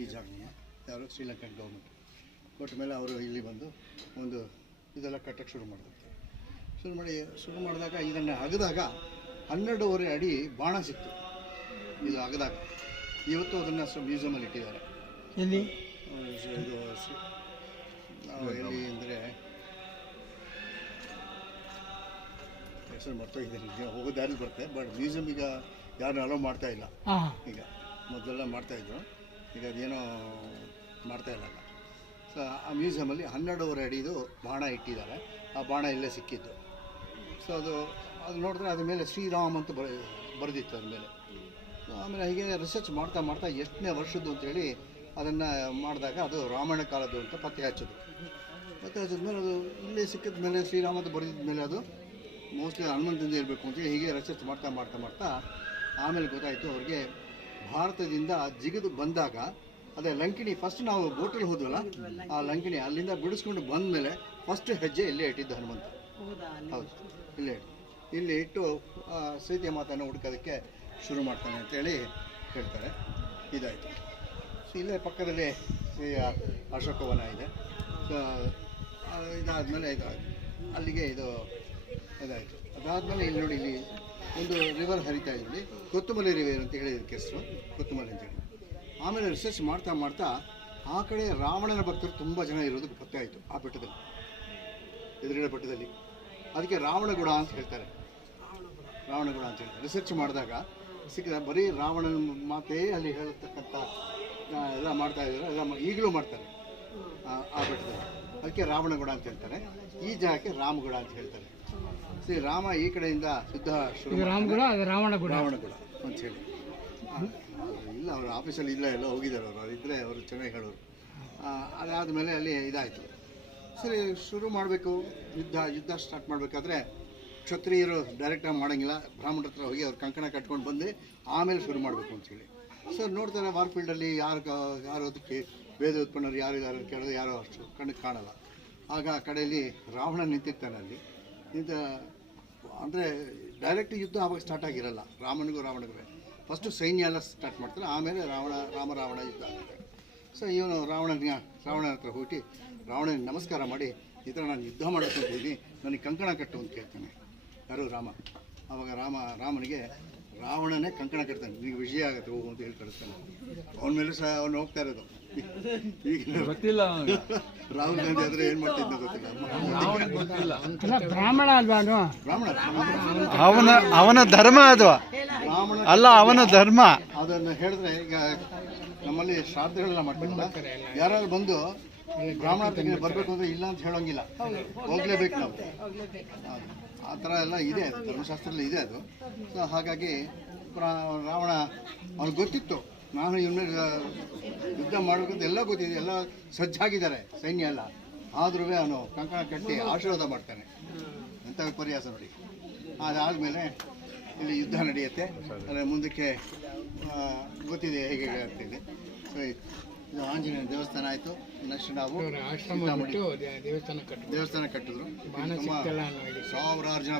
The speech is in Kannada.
ಈ ಜಾಗನ ಯಾರು ಶ್ರೀಲಂಕನ್ ಗೌರ್ಮೆಂಟ್ ಕೊಟ್ಟ ಮೇಲೆ ಅವರು ಇಲ್ಲಿ ಬಂದು ಒಂದು ಇದೆಲ್ಲ ಕಟ್ಟಕ್ಕೆ ಶುರು ಮಾಡಿದಾಗ ಇದನ್ನು ಅಗದಾಗ 12.5 ಅಡಿ ಬಾಣ ಸಿಕ್ತು. ಇದು ಅಗದಾಗ ಇವತ್ತು ಅದನ್ನು ಮ್ಯೂಸಿಯಮಲ್ಲಿ ಇಟ್ಟಿದ್ದಾರೆ. ಎಲ್ಲಿ ಇದು ಎಲ್ಲಿ ಅಂದರೆ ಹೆಸರು ಮರ್ತೋಗಿದ್ದೀನಿ, ಹೋಗೋ ದಾರಿ ಬರುತ್ತೆ. ಬಟ್ ಮ್ಯೂಸಿಯಮ್ ಈಗ ಯಾರನ್ನೂ ಅಲೋ ಮಾಡ್ತಾ ಇಲ್ಲ. ಈಗ ಮೊದಲೆಲ್ಲ ಮಾಡ್ತಾಯಿದ್ರು, ಈಗ ಅದೇನೋ ಮಾಡ್ತಾಯಿಲ್ಲ. ಸೊ ಆ ಮ್ಯೂಸಿಯಮಲ್ಲಿ 12.5 ಅಡಿದು ಬಾಣ ಇಟ್ಟಿದ್ದಾರೆ. ಆ ಬಾಣ ಇಲ್ಲೇ ಸಿಕ್ಕಿದ್ದು. ಸೊ ಅದು ನೋಡಿದ್ರೆ ಅದ್ರ ಮೇಲೆ ಶ್ರೀರಾಮ್ ಅಂತ ಬರೆದಿತ್ತು ಅದ್ರ ಮೇಲೆ. ಆಮೇಲೆ ಹೀಗೆ ರಿಸರ್ಚ್ ಮಾಡ್ತಾ ಎಷ್ಟನೇ ವರ್ಷದ್ದು ಅಂತೇಳಿ ಅದನ್ನು ಮಾಡಿದಾಗ ಅದು ರಾಮಾಯಣ ಕಾಲದ್ದು ಅಂತ ಪತ್ತೆ ಹಚ್ಚಿದ್ಮೇಲೆ ಅದು ಇಲ್ಲೇ ಸಿಕ್ಕಿದ ಮೇಲೆ ಶ್ರೀರಾಮ ಅಂತ ಬರೆದಿದ್ದ ಮೇಲೆ ಅದು ಮೋಸ್ಟ್ಲಿ ಹನುಮಂತದಿಂದ ಇರಬೇಕು ಅಂತೇಳಿ ಹೀಗೆ ರಿಸರ್ಚ್ ಮಾಡ್ತಾ ಆಮೇಲೆ ಗೊತ್ತಾಯಿತು ಅವ್ರಿಗೆ ಭಾರತದಿಂದ ಜಿಗಿದು ಬಂದಾಗ ಅದೇ ಲಂಕಿಣಿ ಫಸ್ಟ್ ನಾವು ಬೋಟಲ್ಲಿ ಹೋದ್ವಲ್ಲ, ಆ ಲಂಕಿಣಿ ಅಲ್ಲಿಂದ ಬಿಡಿಸ್ಕೊಂಡು ಬಂದ ಮೇಲೆ ಫಸ್ಟ್ ಹೆಜ್ಜೆ ಇಲ್ಲೇ ಇಟ್ಟಿದ್ದು ಹನುಮಂತ. ಹೌದು, ಇಲ್ಲಿ ಇಟ್ಟು ಸೀತೆ ಮಾತನ್ನು ಹುಡುಕೋದಕ್ಕೆ ಶುರು ಮಾಡ್ತಾನೆ ಅಂತೇಳಿ ಹೇಳ್ತಾರೆ. ಇದಾಯಿತು. ಸೊ ಇಲ್ಲೇ ಪಕ್ಕದಲ್ಲಿ ಅಶೋಕವನ ಇದೆ. ಇದಾದಮೇಲೆ ಅಲ್ಲಿಗೆ ಇದಾಯಿತು. ಅದಾದಮೇಲೆ ಇಲ್ಲಿ ನೋಡಿ, ಇಲ್ಲಿ ಒಂದು ರಿವರ್ ಹರಿತಾ ಇದೆ ನೋಡಿ, ಕೊತ್ತುಮಲೆ ರಿವರ್ ಅಂತ ಹೇಳಿದಕ್ಕೆ ಹೆಸರು ಕೊತ್ತುಮಲೆ ಅಂತೇಳಿ. ಆಮೇಲೆ ರಿಸರ್ಚ್ ಮಾಡ್ತಾ ಆ ಕಡೆ ರಾವಣನ ಭಕ್ತರು ತುಂಬ ಜನ ಇರೋದಕ್ಕೆ ಗೊತ್ತಾಯಿತು. ಆ ಬೆಟ್ಟದಲ್ಲಿ, ಎದುರುಗಡೆ ಬೆಟ್ಟದಲ್ಲಿ, ಅದಕ್ಕೆ ರಾವಣಗುಡ ಅಂತ ಹೇಳ್ತಾರೆ. ರಿಸರ್ಚ್ ಮಾಡಿದಾಗ ಸಿಕ್ಕಿದ ಬರೀ ರಾವಣನ ಮಾತೇ ಅಲ್ಲಿ ಹೇಳತಕ್ಕಂಥ ಎಲ್ಲ ಮಾಡ್ತಾಯಿದ್ದಾರೆ. ಎಲ್ಲ ಈಗಲೂ ಮಾಡ್ತಾರೆ ಆ ಬೆಟ್ಟದಲ್ಲಿ. ಅದಕ್ಕೆ ರಾವಣಗುಡ ಅಂತ ಹೇಳ್ತಾರೆ. ಈ ಜಾಗಕ್ಕೆ ರಾಮಗುಡ ಅಂತ ಹೇಳ್ತಾರೆ. ಶ್ರೀ ರಾಮ ಈ ಕಡೆಯಿಂದ ಯುದ್ಧ ಶುರು ರಾವಣಗುಡ ಅಂತ ಹೇಳಿ. ಇಲ್ಲ, ಅವ್ರ ಆಫೀಸಲ್ಲಿ ಎಲ್ಲ ಹೋಗಿದ್ದಾರೆ ಅವರು. ಇದ್ದರೆ ಅವರು ಚೆನ್ನಾಗಿ ಹೇಳೋರು. ಅದಾದಮೇಲೆ ಅಲ್ಲಿ ಇದಾಯಿತು. ಸರಿ, ಶುರು ಮಾಡಬೇಕು ಯುದ್ಧ ಸ್ಟಾರ್ಟ್ ಮಾಡಬೇಕಾದ್ರೆ ಕ್ಷತ್ರಿಯರು ಡೈರೆಕ್ಟಾಗಿ ಮಾಡೋಂಗಿಲ್ಲ. ಬ್ರಾಹ್ಮಣರ ಹತ್ರ ಹೋಗಿ ಅವ್ರು ಕಂಕಣ ಕಟ್ಕೊಂಡು ಬಂದು ಆಮೇಲೆ ಶುರು ಮಾಡಬೇಕು ಅಂತೇಳಿ. ಸರ್ ನೋಡ್ತಾರೆ ವಾರ್ಫೀಲ್ಡಲ್ಲಿ ಯಾರು ಅದಕ್ಕೆ ವೇದ ಉತ್ಪನ್ನರು ಯಾರು ಕೇಳೋದು ಯಾರೋ ಅಷ್ಟು ಕಣ್ಣಿಗೆ ಕಾಣಲ್ಲ. ಆಗ ಆ ಕಡೆಯಲ್ಲಿ ರಾವಣ ನಿಂತಿರ್ತಾನೆ. ಅಲ್ಲಿ ಅಂದರೆ ಡೈರೆಕ್ಟ್ ಯುದ್ಧ ಆವಾಗ ಸ್ಟಾರ್ಟ್ ಆಗಿರಲ್ಲ. ರಾಮನಿಗೂ ಫಸ್ಟು ಸೈನ್ಯ ಎಲ್ಲ ಸ್ಟಾರ್ಟ್ ಮಾಡ್ತಾರೆ, ಆಮೇಲೆ ರಾವಣ ಯುದ್ಧ ಆಗುತ್ತೆ. ಸೊ ಇವನು ರಾವಣನ ಹತ್ರ ಹೋಗಿ ರಾವಣನಿಗೆ ನಮಸ್ಕಾರ ಮಾಡಿ, ಈ ಥರ ನಾನು ಯುದ್ಧ ಮಾಡ್ಕೊಂಡಿದ್ದೀನಿ, ನನಗೆ ಕಂಕಣ ಕಟ್ಟು ಅಂತ ಕೇಳ್ತಾನೆ. ಯಾರು? ರಾಮ. ಆವಾಗ ರಾಮನಿಗೆ ರಾವಣನೇ ಕಂಕಣ ಕಟ್ತಾನೆ. ನಿನಗೆ ವಿಜಯ ಆಗುತ್ತೆ ಹೋಗು ಅಂತ ಹೇಳಿ ಕಳಿಸ್ತಾನೆ. ಅವನ ಮೇಲೆ ಸಹ ಅವನು ಹೋಗ್ತಾ ಇರೋದು. ಈಗ ಗೊತ್ತಿಲ್ಲ ರಾಹುಲ್ ಗಾಂಧಿ ಆದರೆ ಏನು ಮಾಡ್ತಿದ್ದ ಗೊತ್ತಿಲ್ಲ. ಬ್ರಾಹ್ಮಣ ಅಲ್ವಾ ಬ್ರಾಹ್ಮಣ, ಅವನ ಧರ್ಮ ಅದು. ರಾವಣ ಅಲ್ಲ, ಅವನ ಧರ್ಮ. ಅದನ್ನು ಹೇಳಿದ್ರೆ ಈಗ ನಮ್ಮಲ್ಲಿ ಶ್ರಾದ್ದಗಳೆಲ್ಲ ಮಾಡ್ತಿರಲ್ಲ, ಯಾರಾದ್ರು ಬಂದು ಬ್ರಾಹ್ಮಣ ಬರಬೇಕು ಅಂದರೆ ಇಲ್ಲ ಅಂತ ಹೇಳೋಂಗಿಲ್ಲ, ಹೋಗ್ಲೇಬೇಕು ನಾವು. ಆ ಥರ ಎಲ್ಲ ಇದೆ, ಧರ್ಮಶಾಸ್ತ್ರದಲ್ಲಿ ಇದೆ ಅದು. ಸೊ ಹಾಗಾಗಿ ರಾವಣ ಅವ್ನಿಗೆ ಗೊತ್ತಿತ್ತು ನಾನು ಇವನ ಯುದ್ಧ ಮಾಡಬೇಕಂತ ಎಲ್ಲ ಗೊತ್ತಿದೆ, ಎಲ್ಲ ಸಜ್ಜಾಗಿದ್ದಾರೆ ಸೈನ್ಯ ಎಲ್ಲ. ಆದ್ರೂ ಅವನು ಕಂಕಣ ಕಟ್ಟಿ ಆಶೀರ್ವಾದ ಮಾಡ್ತಾನೆ. ಎಂಥ ವಿಪರ್ಯಾಸ ನೋಡಿ. ಅದಾದಮೇಲೆ ಇಲ್ಲಿ ಯುದ್ಧ ನಡೆಯುತ್ತೆ. ಅಂದರೆ ಮುಂದಕ್ಕೆ ಗೊತ್ತಿದೆ ಹೇಗೆ ಆಗ್ತಿದೆ. ಸೊ ಇದು ಆಂಜನೇಯ ದೇವಸ್ಥಾನ ಆಯಿತು. ನೆಕ್ಸ್ಟ್ ನಾವು ದೇವಸ್ಥಾನ ಕಟ್ಟಿದ್ರು. 1000 ಜನ